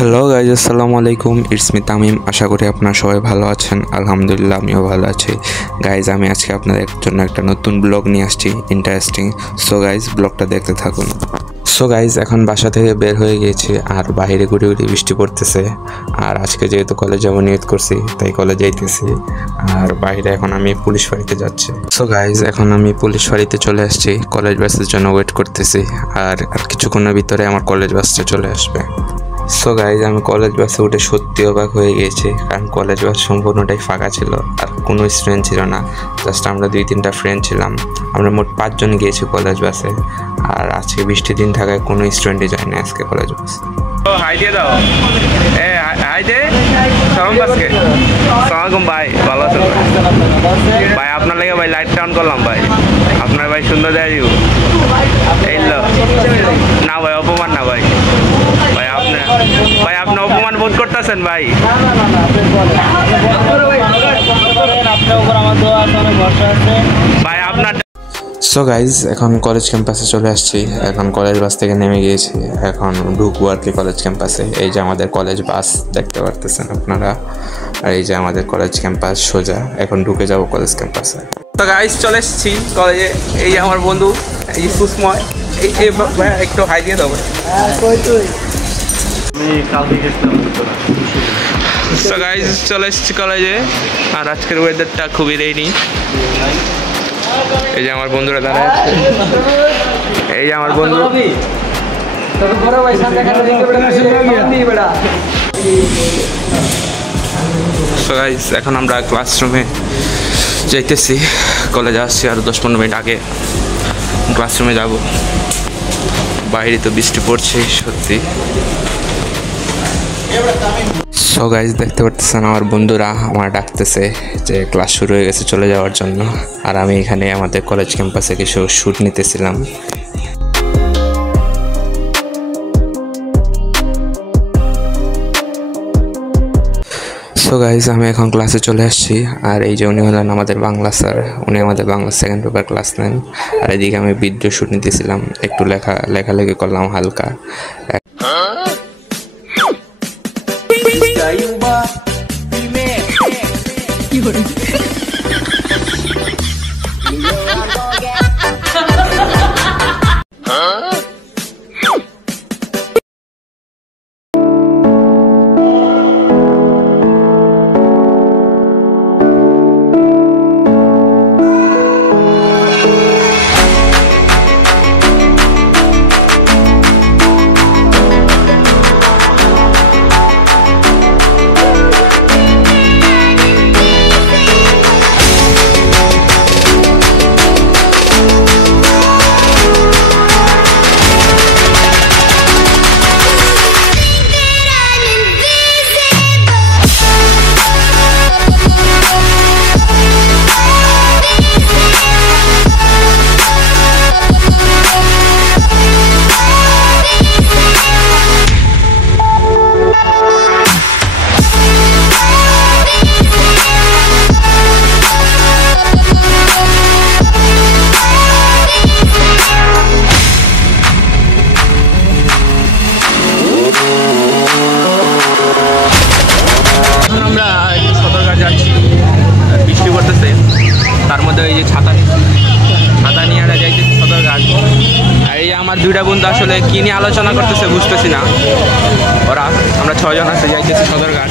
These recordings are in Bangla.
হ্যালো গাইজ, আসসালামু আলাইকুম। It's me Tamim. আশা করি আপনারা সবাই ভালো আছেন। আলহামদুলিল্লাহ, আমিও ভালো আছি। গাইজ, আমি আজকে আপনাদের জন্য একটা নতুন ব্লগ নিয়ে আসছি, ইন্টারেস্টিং। সো গাইজ, ব্লগটা দেখতে থাকুন। সো গাইজ, এখন বাসা থেকে বের হয়ে গিয়েছি আর বাইরে ঘুরে ঘুরে বৃষ্টি পড়তেছে। আর আজকে যেহেতু কলেজ যাবো নিয়ত করছি, তাই কলেজ যাইতেছি। আর বাইরে এখন আমি পুলিশ ফাঁড়িতে যাচ্ছি। সো গাইজ, এখন আমি পুলিশ ফাঁড়িতে চলে আসছি, কলেজ বাসের জন্য ওয়েট করতেছি। আর কিছুক্ষণের ভিতরে আমার কলেজ বাসটা চলে আসবে। সো গাইজ, আমি কলেজ বাসে উঠে সত্যি অবাক হয়ে গিয়েছি, কারণ কলেজ বাস সম্পূর্ণটাই ফাঁকা ছিল আর কোনো স্টুডেন্ট ছিল না। জাস্ট আমরা 2-3টা ফ্রেন্ড ছিলাম। আমরা মোট 5 জন গিয়েছি কলেজ বাসে। আর আজকে বৃষ্টির দিন থাকায় কোনো স্টুডেন্টই যায় না আজকে কলেজ বাসে। হাই দিয়ে দাও। হাই দে সালাম বাসকে। সালামালাইকুম ভাই, ভালো আছেন ভাই? আপনার লেগে ভাই লাইট অন করলাম ভাই। আপনার ভাই সুন্দর দেয় দিব। এই না ভাই, অপমান না ভাই। ভাই আপনি অপমান বোধ করতেছেন ভাই। ভাই আপনার সো গাইজ, এখন কলেজ ক্যাম্পাসে চলে আসছি। এখন কলেজ বাস থেকে নেমে গিয়েছি, এখন ঢুকবো আর কি কলেজ ক্যাম্পাসে। এই যে আমাদের কলেজ বাস দেখতে পারতেছেন আপনারা, আর এই যে আমাদের কলেজ ক্যাম্পাস সোজা। এখন ঢুকে যাব কলেজ ক্যাম্পাসে। তো গাইজ, চলে এসেছি কলেজে। এই যে আমার বন্ধু, এই সুস্ময়। এই একটু হাই দিয়ে দেবো। তো গাইজ, চলে এসেছি কলেজে। আর আজকের ওয়েদারটা খুবই রেইনি। এই যে আমার বন্ধুরা দাঁড়ায় আছে। এই যে আমার বন্ধু। সো গাইজ, এখন আমরা ক্লাসরুমে যাইতেছি। কলেজে আসছি আর 10-15 মিনিট আগে ক্লাসরুমে যাব। বাইরে তো বৃষ্টি পড়ছে সত্যি। সো গাইজ, দেখতে পারতেছেন আমার বন্ধুরা আমার ডাকতেছে যে ক্লাস শুরু হয়ে গেছে, চলে যাওয়ার জন্য। আর আমি এখানে আমাদের কলেজ ক্যাম্পাসে কিছু শ্যুট নিতেছিলাম। সো গাইজ, আমি এখন ক্লাসে চলে আসছি। আর এই যে উনি হলেন আমাদের বাংলা স্যার। উনি আমাদের বাংলা সেকেন্ড পেপার ক্লাস নেন। আর এদিকে আমি ভিডিও শ্যুট নিতেছিলাম, একটু লেখালেখি করলাম হালকা। তার মধ্যে এই যে ছাতা নিয়ে আমরা যাইতেছি সদরঘাট। আর এই যে আমার 2টা বন্ধু আসলে কী নিয়ে আলোচনা করতেছে বুঝতেছি না ওরা। আমরা 6 জন আছে, যাইতেছি সদরঘাট।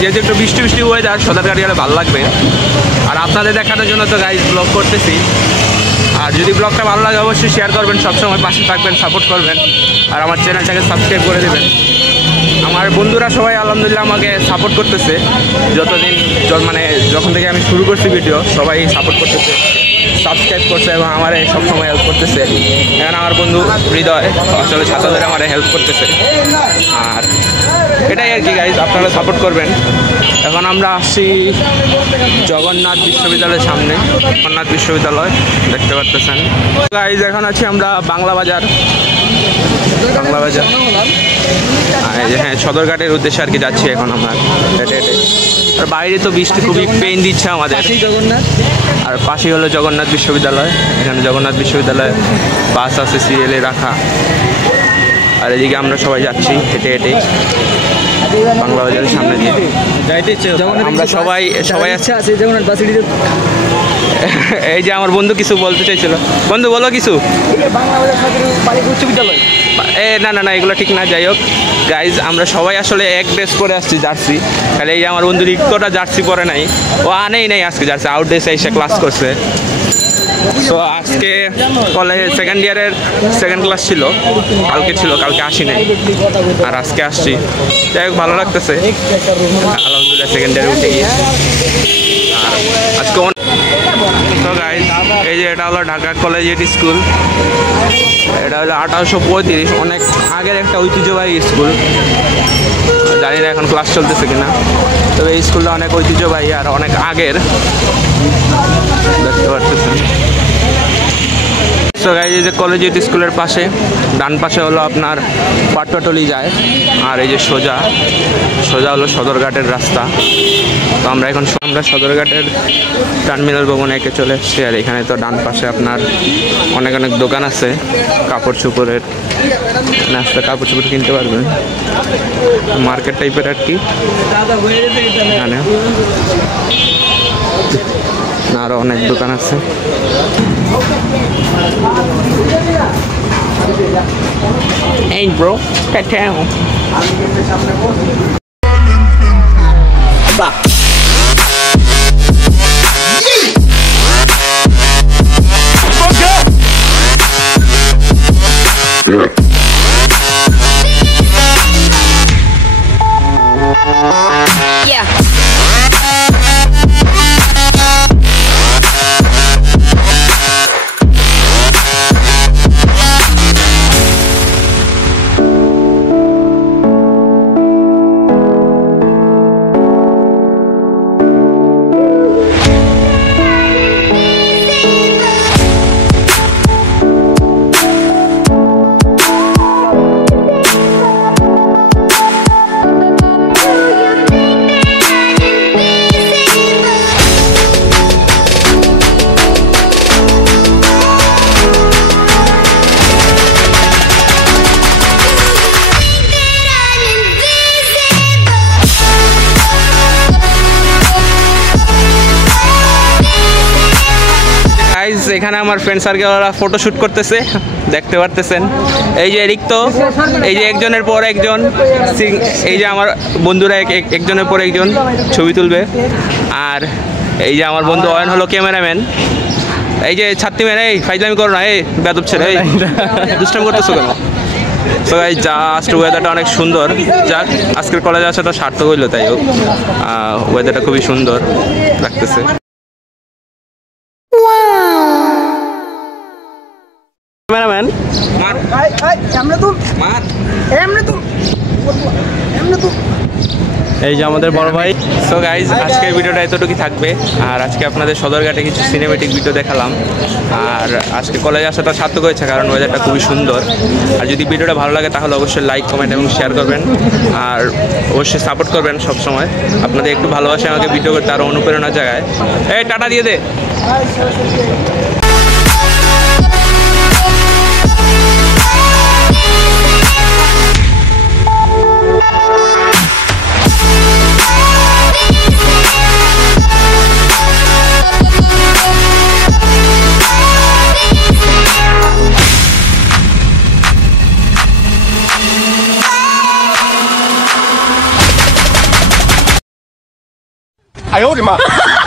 যেহেতু একটু বৃষ্টি ওয়েদার, সদরঘাট গেলে ভালো লাগবে। আর আপনাদের দেখানোর জন্য তো গাইজ ব্লগ করতেছি। আর যদি ব্লগটা ভালো লাগে অবশ্যই শেয়ার করবেন, সবসময় পাশে থাকবেন, সাপোর্ট করবেন। আর আমার চ্যানেলটাকে সাবস্ক্রাইব করে দেবেন। আমার বন্ধুরা সবাই আলহামদুলিল্লাহ আমাকে সাপোর্ট করতেছে। যখন থেকে আমি শুরু করছি ভিডিও, সবাই সাপোর্ট করতেছে, সাবস্ক্রাইব করছে এবং আমার সবসময় হেল্প করতেছে। এখানে আমার বন্ধু হৃদয় আসলে ছাতা ধরে আমার হেল্প করতেছে। আর এটাই আর কি গাইজ, আপনারা সাপোর্ট করবেন। এখন আমরা আসছি জগন্নাথ বিশ্ববিদ্যালয়ের সামনে। জগন্নাথ বিশ্ববিদ্যালয় দেখতে পারতেছেন গাইজ। এখন আছি আমরা বাংলা বাজার। হ্যাঁ, সদরঘাটের উদ্দেশ্যে আর কি যাচ্ছি এখন আমরা হেঁটে হেঁটে। আর বাইরে তো বৃষ্টি খুবই পেইন দিচ্ছে আমাদের। আর পাশেই হলো জগন্নাথ বিশ্ববিদ্যালয়। এখানে জগন্নাথ বিশ্ববিদ্যালয়ে বাস আছে সিরিয়ালে রাখা। আর এদিকে আমরা সবাই যাচ্ছি হেঁটে হেঁটে বাংলা বাজারের সামনে দিয়ে। আমরা সবাই আছে যেমন এই যে আমার বন্ধু কিছু বলতে চাইছিল, বন্ধু বলো কিছু। উচ্চ বিদ্যালয় না এগুলো ঠিক না। যাই হোক গাইজ, আমরা সবাই আসলে এক ড্রেস পরে আসছি, জার্সি। তাহলে এই যে আমার বন্ধু রিক্তটা জার্সি পরে নাই, ও আনেই নাই আজকে জার্সি, আউট ড্রেসে এসে ক্লাস করছে। তো আজকে কলেজে সেকেন্ড ইয়ারের সেকেন্ড ক্লাস ছিল, কালকে আসি নাই, আর আজকে আসছি। যাই হোক ভালো লাগতেছে, আলহামদুলিল্লাহ সেকেন্ড ইয়ারে উঠে গিয়েছি। আর আজকে তো গাইজ, এই যে এটা হলো ঢাকা কলেজিয়েট স্কুল। এটা হলো 1835, অনেক আগের একটা ঐতিহ্যবাহী স্কুল। জানি না এখন ক্লাস চলতেছে কিনা, তবে এই স্কুলটা অনেক ঐতিহ্যবাহী আর অনেক আগের, দেখতে পারতেছেন। সো গাইজ, এই যে কলেজিয়েট স্কুলের পাশে ডান পাশে হলো আপনার পাটপাটলি যায়, আর এই যে সোজা হলো সদরঘাটের রাস্তা। তো আমরা এখন সদরঘাটের টার্মিনাল ভবনে একে চলে এসেছি। আর এখানে তো ডান পাশে আপনার অনেক দোকান আছে কাপড় চোপড়ের, নাস্তা কাপড় চোপড় কিনতে পারবেন, মার্কেট টাইপের আর কি। এখানে আরও অনেক দোকান আছে। Hey bro, cut down. Yeah. এখানে আমার ফ্রেন্ড সার্কেলরা ফটোশ্যুট করতেছে, দেখতে পারতেছেন। এই যে রিক্ত, এই যে একজনের পর একজন, এই যে আমার বন্ধুরা একজনের পর একজন ছবি তুলবে। আর এই যে আমার বন্ধু অয়ন হলো ক্যামেরাম্যান। এই যে ছাত্রী ম্যান, এই ফাইজলামি করো না, এই বেদব ছেলে, এই দুষ্টামি করতেছো কেন? তো এই জাস্ট ওয়েদারটা অনেক সুন্দর। যাক, আজকের কলেজে আসাটা সার্থক হইলো। তাই হোক, ওয়েদারটা খুবই সুন্দর লাগতেছে। ক্যামেরাম্যান এই যে আমাদের বড় ভাই। সো গাইজ, আজকের ভিডিওটা এতটুকুই থাকবে। আর আজকে আপনাদের সদরঘাটে কিছু সিনেমেটিক ভিডিও দেখালাম। আর আজকে কলেজে আসাটা সার্থক হয়েছে, কারণ ওয়েদারটা খুবই সুন্দর। আর যদি ভিডিওটা ভালো লাগে তাহলে অবশ্যই লাইক, কমেন্ট এবং শেয়ার করবেন। আর অবশ্যই সাপোর্ট করবেন সবসময়। আপনাদের একটু ভালোবাসে আমাকে ভিডিও করতে আরও অনুপ্রেরণার জায়গায়। এই টাটা দিয়ে দে।哎呦我的妈！